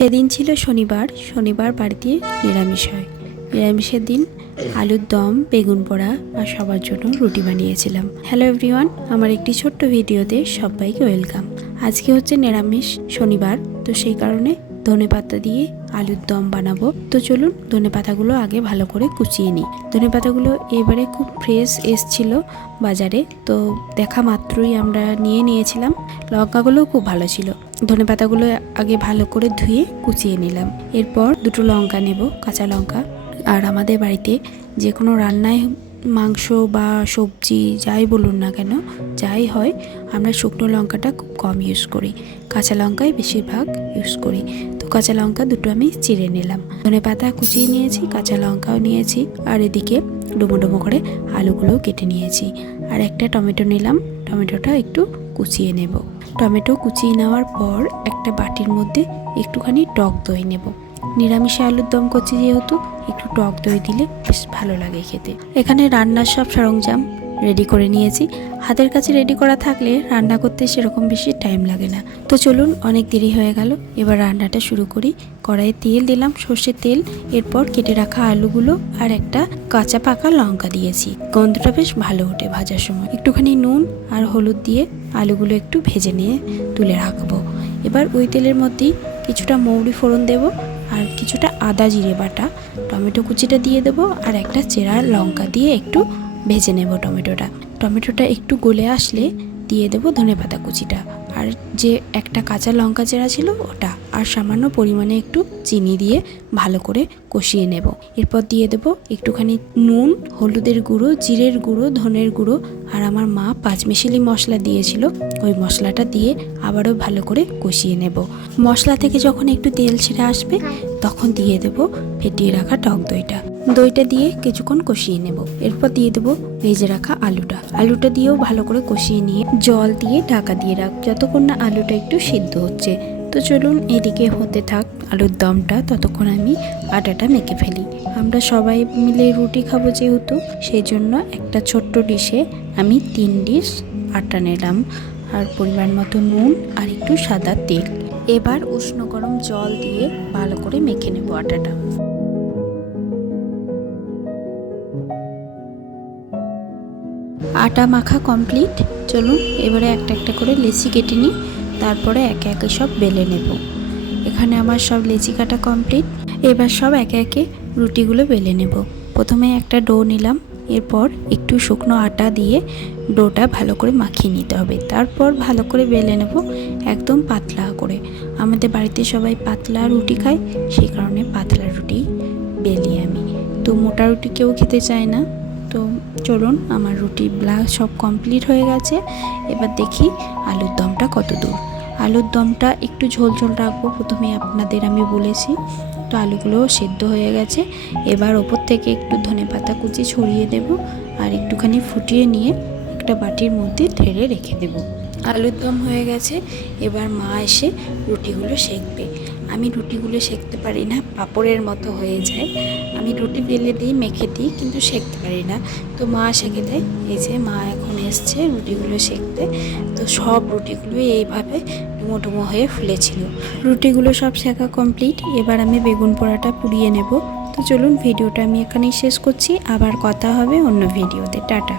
সেদিন ছিল শনিবার। শনিবার বাড়িতে নিরামিষ হয়। নিরামিষের দিন আলুর দম, বেগুন পোড়া আর সবার জন্য রুটি বানিয়েছিলাম। হ্যালো এভরিওয়ান, আমার একটি ছোট্ট ভিডিওতে সবাইকে ওয়েলকাম। আজকে হচ্ছে নিরামিষ শনিবার, তো সেই কারণে ধনেপাতা দিয়ে আলুর দম বানাবো। তো চলুন ধনেপাতাগুলো আগে ভালো করে কুচিয়ে নিই। ধনেপাতাগুলো এবারে খুব ফ্রেশ এসছিল বাজারে, তো দেখা মাত্রই আমরা নিয়েছিলাম। লঙ্কাগুলোও খুব ভালো ছিল। ধনেপাতাগুলো আগে ভালো করে ধুয়ে কুচিয়ে নিলাম। এরপর দুটো লঙ্কা নেব, কাঁচা লঙ্কা। আর আমাদের বাড়িতে যে কোনো রান্নায় মাংস বা সবজি যাই বলুন না কেন, যাই হয়, আমরা শুকনো লঙ্কাটা খুব কম ইউজ করি, কাঁচা লঙ্কাই বেশিরভাগ ইউজ করি। তো কাঁচা লঙ্কা দুটো আমি চিড়ে নিলাম। ধনেপাতা কুচিয়ে নিয়েছি, কাঁচা লঙ্কাও নিয়েছি, আর এদিকে ডুমো ডুমো করে আলুগুলোও কেটে নিয়েছি। আর একটা টমেটো নিলাম, টমেটোটা একটু কুচিয়ে নেব। টমেটো কুচিয়ে নেওয়ার পর একটা বাটির মধ্যে একটুখানি টক দই নেব। নিরামিষে আলুর দম করছি যেহেতু, একটু টক দই দিলে বেশ ভালো লাগে খেতে। এখানে রান্নার সব সরঞ্জাম রেডি করে নিয়েছি। হাতের কাছে রেডি করা থাকলে রান্না করতে সেরকম বেশি টাইম লাগে না। তো চলুন, অনেক দেরি হয়ে গেল, এবার রান্নাটা শুরু করি। কড়াইয়ে তেল দিলাম, সর্ষের তেল। এরপর কেটে রাখা আলুগুলো আর একটা কাঁচা পাকা লঙ্কা দিয়েছি। গন্ধটা বেশ ভালো ওঠে ভাজার সময়। একটুখানি নুন আর হলুদ দিয়ে আলুগুলো একটু ভেজে নিয়ে তুলে রাখবো। এবার ওই তেলের মধ্যেই কিছুটা মৌরি ফোড়ন দেব, আর কিছুটা আদা জিরে বাটা, টমেটো কুচিটা দিয়ে দেবো, আর একটা চেরা লঙ্কা দিয়ে একটু ভেজে নেব টমেটোটা একটু গলে আসলে দিয়ে দেবো ধনেপাতা কুচিটা, আর যে একটা কাঁচা লঙ্কা চেরা ছিল ওটা, আর সামান্য পরিমাণে একটু চিনি দিয়ে ভালো করে কষিয়ে নেব। এরপর দিয়ে দেবো একটুখানি নুন, হলুদের গুঁড়ো, জিরের গুঁড়ো, ধনের গুঁড়ো, আর আমার মা পাঁচমিশালি মশলা দিয়েছিল, ওই মশলাটা দিয়ে আবারও ভালো করে কষিয়ে নেব। মশলা থেকে যখন একটু তেল ছেড়ে আসবে তখন দিয়ে দেবো ফেটিয়ে রাখা টক দইটা দিয়ে কিছুক্ষণ কষিয়ে নেব। এরপর দিয়ে দেবো ভেজে রাখা আলুটা দিয়েও ভালো করে কষিয়ে নিয়ে জল দিয়ে ঢাকা দিয়ে রাখ, যতক্ষণ না আলুটা একটু সিদ্ধ হচ্ছে। তো চলুন এদিকে হতে থাক আলুর দমটা, ততক্ষণ আমি আটাটা মেখে ফেলি। আমরা সবাই মিলে রুটি খাবো যেহেতু, সেই জন্য একটা ছোট্ট ডিশে আমি 3 ডিশ আটা নিলাম, আর পরিমাণ মতো নুন আর একটু সাদা তেল। এবার উষ্ণ গরম জল দিয়ে ভালো করে মেখে নেব আটাটা। আটা মাখা কমপ্লিট। চলুন এবারে একটা একটা করে লেচি কেটে নিই, তারপরে একে একে সব বেলে নেব। এখানে আমার সব লেচি কাটা কমপ্লিট। এবার সব একে একে রুটিগুলো বেলে নেব। প্রথমে একটা ডো নিলাম, এরপর একটু শুকনো আটা দিয়ে ডোটা ভালো করে মাখিয়ে নিতে হবে। তারপর ভালো করে বেলে নেব, একদম পাতলা করে। আমাদের বাড়িতে সবাই পাতলা রুটি খায়, সেই কারণে পাতলা রুটি বেলি আমি। তো মোটা রুটি কেউ খেতে চায় না। তো চলুন, আমার রুটি সব কমপ্লিট হয়ে গেছে। এবার দেখি আলুর দমটা কত দূর। আলুর দমটা একটু ঝোল ঝোল রাখবো, প্রথমে আপনাদের আমি বলেছি। তো আলুগুলোও সেদ্ধ হয়ে গেছে। এবার ওপর থেকে একটু ধনেপাতা কুচি ছড়িয়ে দেব, আর একটুখানি ফুটিয়ে নিয়ে একটা বাটির মধ্যে ঢেলে রেখে দেব। আলুর দম হয়ে গেছে। এবার মা এসে রুটিগুলো সেঁকবে। আমি রুটিগুলো সেঁকতে পারি না, পাঁপড়ের মতো হয়ে যায়। আমি রুটি বেলে দিই, মেখে দিই, কিন্তু সেঁকতে পারি না। তো মা সেঁকে দেয়। এই যে মা এখন এসছে রুটিগুলো সেঁকতে। তো সব রুটিগুলো এইভাবে ডুমো ডুমো হয়ে ফুলেছিল। রুটিগুলো সব সেঁকা কমপ্লিট। এবার আমি বেগুন পোড়াটা পুড়িয়ে নেব। তো চলুন ভিডিওটা আমি এখানেই শেষ করছি, আবার কথা হবে অন্য ভিডিওতে। টাটা।